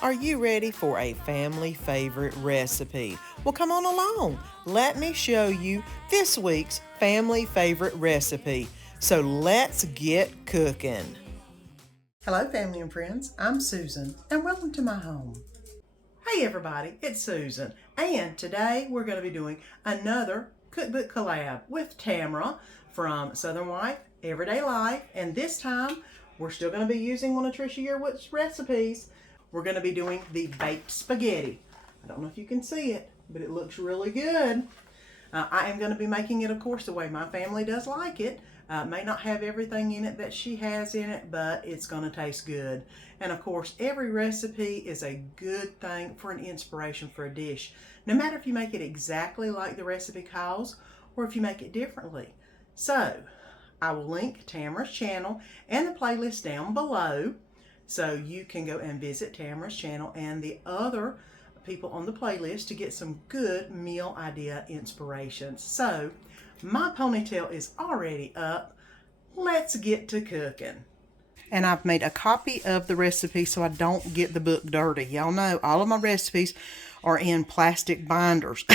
Are you ready for a family favorite recipe? Well, come on along. Let me show you this week's family favorite recipe. So let's get cooking. Hello, family and friends. I'm Susan, and welcome to my home. Hey, everybody, it's Susan, and today we're going to be doing another cookbook collab with Tamara from Southern Wife Everyday Life, and this time we're still going to be using one of Trisha Yearwood's recipes. We're going to be doing the baked spaghetti. I don't know if you can see it, but it looks really good. I am going to be making it, of course, the way my family does like it. May not have everything in it that she has in it, but it's going to taste good. And of course, every recipe is a good thing for an inspiration for a dish, no matter if you make it exactly like the recipe calls or if you make it differently. So I will link Tamara's channel and the playlist down below, so you can go and visit Tamara's channel and the other people on the playlist to get some good meal idea inspirations. So my ponytail is already up. Let's get to cooking. And I've made a copy of the recipe so I don't get the book dirty. Y'all know all of my recipes are in plastic binders.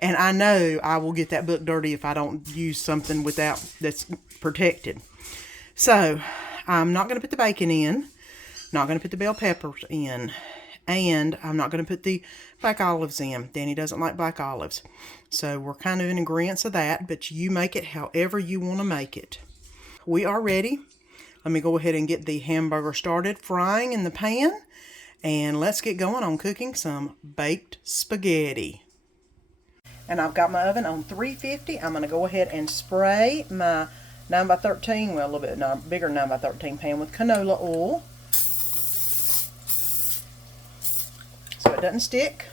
And I know I will get that book dirty if I don't use something that's protected. So I'm not going to put the bacon in. Not going to put the bell peppers in. And I'm not going to put the black olives in. Danny doesn't like black olives. So we're kind of in agreement of that, but you make it however you want to make it. We are ready. Let me go ahead and get the hamburger started frying in the pan. And let's get going on cooking some baked spaghetti. And I've got my oven on 350. I'm going to go ahead and spray my 9x13, well, a little bit bigger 9x13 pan with canola oil, so it doesn't stick.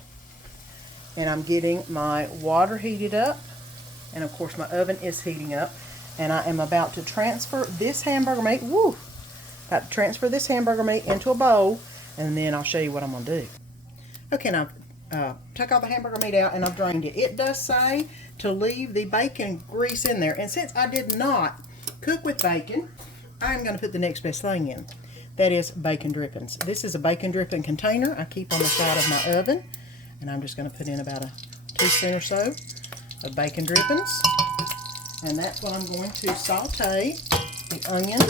And I'm getting my water heated up, and of course my oven is heating up, and I am about to transfer this hamburger meat, about to transfer this hamburger meat into a bowl, and then I'll show you what I'm going to do. Okay, now took all the hamburger meat out and I've drained it. It does say to leave the bacon grease in there, and since I did not cook with bacon, I'm going to put the next best thing in. That is bacon drippings. This is a bacon dripping container I keep on the side of my oven, and I'm just going to put in about a teaspoon or so of bacon drippings, and that's what I'm going to saute the onion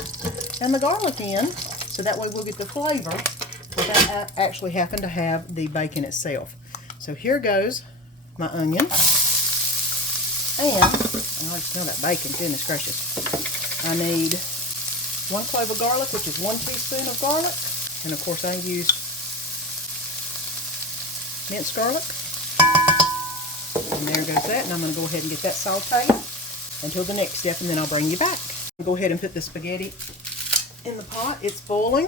and the garlic in, so that way we'll get the flavor without actually having to have the bacon itself. So here goes my onion, and I already smell that bacon, goodness gracious. I need 1 clove of garlic, which is 1 teaspoon of garlic, and of course I use minced garlic. And there goes that, and I'm going to go ahead and get that sauteed until the next step, and then I'll bring you back. I'll go ahead and put the spaghetti in the pot. It's boiling.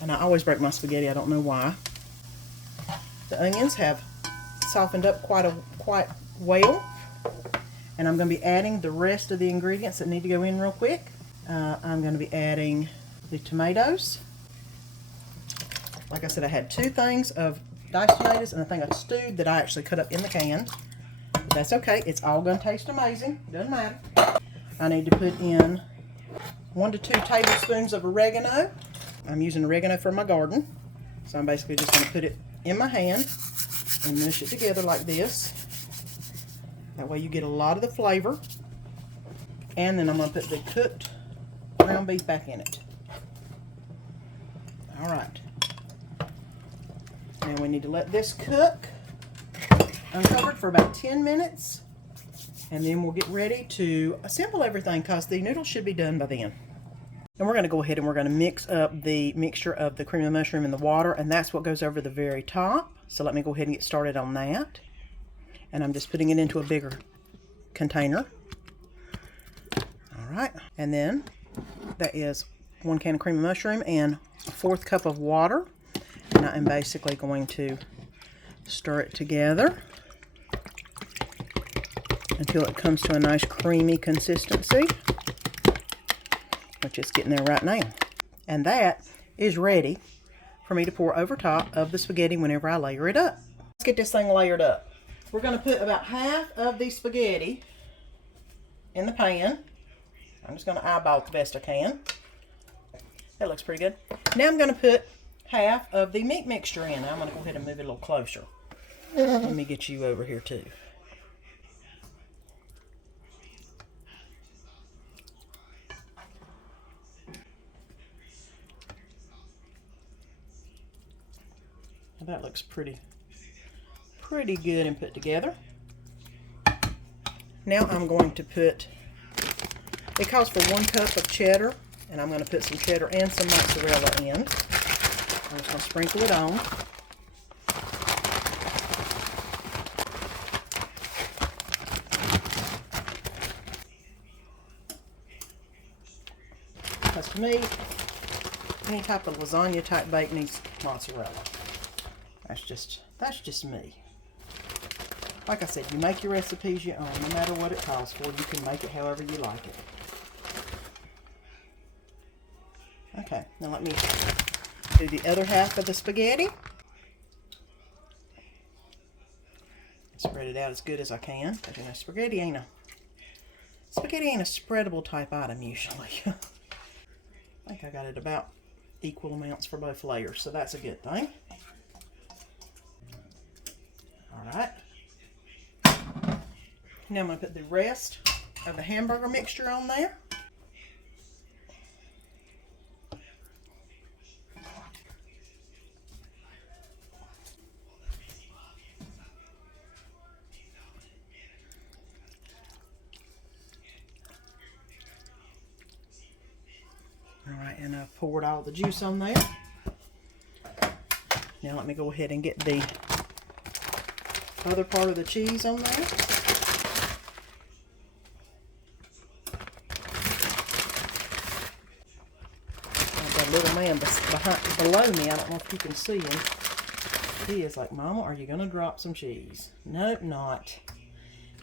And I always break my spaghetti, I don't know why. The onions have softened up quite well. And I'm going to be adding the rest of the ingredients that need to go in real quick. I'm going to be adding the tomatoes. Like I said, I had 2 things of diced tomatoes and a thing of stewed that I actually cut up in the can. But that's okay. It's all going to taste amazing. Doesn't matter. I need to put in 1 to 2 tablespoons of oregano. I'm using oregano from my garden. So I'm basically just going to put it in my hand and mush it together like this. That way you get a lot of the flavor. And then I'm going to put the cooked ground beef back in it. Alright. Now we need to let this cook uncovered for about 10 minutes. And then we'll get ready to assemble everything because the noodles should be done by then. And we're going to go ahead and we're going to mix up the mixture of the cream of mushroom and the water, and that's what goes over the very top. So let me go ahead and get started on that. And I'm just putting it into a bigger container. All right, and then that is 1 can of cream of mushroom and a 1/4 cup of water. And I'm basically going to stir it together until it comes to a nice creamy consistency, which is getting there right now. And that is ready for me to pour over top of the spaghetti whenever I layer it up. Let's get this thing layered up. We're going to put about half of the spaghetti in the pan. I'm just going to eyeball it the best I can. That looks pretty good. Now I'm going to put half of the meat mixture in. I'm going to go ahead and move it a little closer. Let me get you over here too. That looks pretty good and put together. Now I'm going to put, it calls for 1 cup of cheddar, and I'm going to put some cheddar and some mozzarella in. I'm just going to sprinkle it on. Because to me, any type of lasagna type bake needs mozzarella. That's just me. Like I said, you make your recipes your own. No matter what it calls for, you can make it however you like it. Okay, now let me do the other half of the spaghetti. Spread it out as good as I can. Because you know, spaghetti ain't a spreadable type item usually. I think I got it about equal amounts for both layers, so that's a good thing. Alright. Now I'm going to put the rest of the hamburger mixture on there. Alright, and I've poured all the juice on there. Now let me go ahead and get the other part of the cheese on there. I've got a little man below me. I don't know if you can see him. He is like, Mama, are you going to drop some cheese? Nope, not.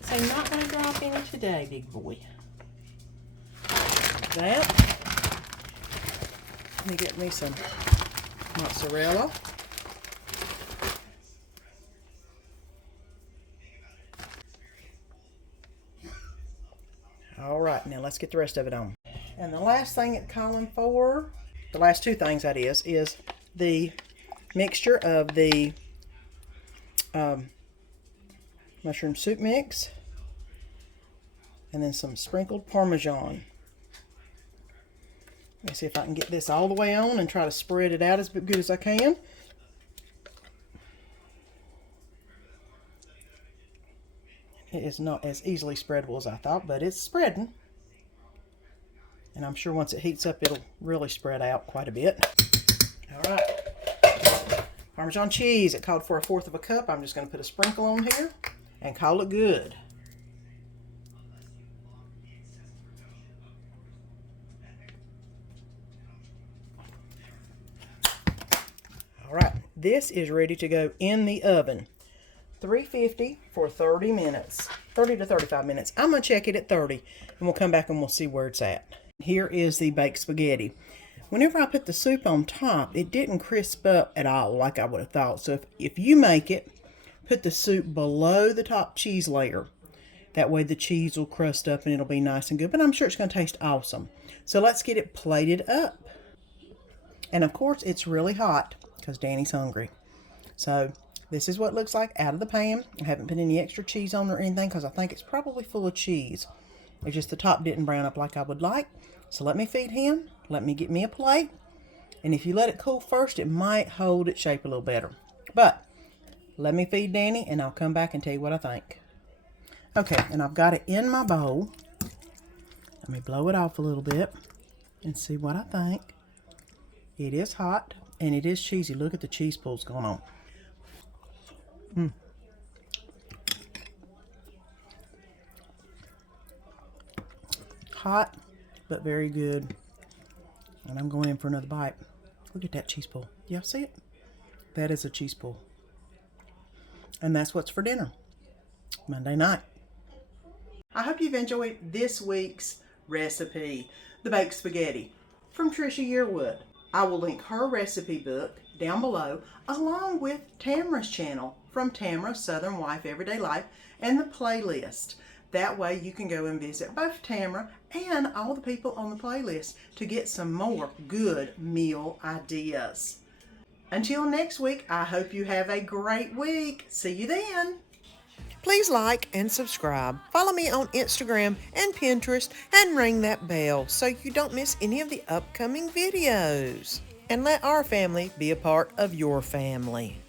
So I'm not going to drop any today, big boy. That. Let me get me some mozzarella. Alright, now let's get the rest of it on. And the last thing it's calling for, the last two things that is the mixture of the mushroom soup mix and then some sprinkled Parmesan. Let me see if I can get this all the way on and try to spread it out as good as I can. It is not as easily spreadable as I thought, but it's spreading. And I'm sure once it heats up, it'll really spread out quite a bit. All right. Parmesan cheese. It called for 1/4 cup. I'm just going to put a sprinkle on here and call it good. All right. This is ready to go in the oven. 350 for 30 minutes, 30 to 35 minutes. I'm going to check it at 30 and we'll come back and we'll see where it's at. Here is the baked spaghetti. Whenever I put the soup on top, it didn't crisp up at all like I would have thought. So if you make it, put the soup below the top cheese layer. That way the cheese will crust up and it'll be nice and good. But I'm sure it's going to taste awesome. So let's get it plated up. And of course it's really hot because Danny's hungry. So this is what it looks like out of the pan. I haven't put any extra cheese on or anything because I think it's probably full of cheese. It's just the top didn't brown up like I would like. So let me feed him. Let me get me a plate. And if you let it cool first, it might hold its shape a little better. But let me feed Danny and I'll come back and tell you what I think. Okay, and I've got it in my bowl. Let me blow it off a little bit and see what I think. It is hot and it is cheesy. Look at the cheese pulls going on. Hot, but very good. And I'm going in for another bite. Look at that cheese pull. Y'all see it? That is a cheese pull. And that's what's for dinner. Monday night. I hope you've enjoyed this week's recipe, the baked spaghetti from Trisha Yearwood. I will link her recipe book down below, along with Tamara's channel from Tamara Southern Wife Everyday Life and the playlist. That way you can go and visit both Tamara and all the people on the playlist to get some more good meal ideas. Until next week, I hope you have a great week. See you then. Please like and subscribe. Follow me on Instagram and Pinterest and ring that bell so you don't miss any of the upcoming videos. And let our family be a part of your family.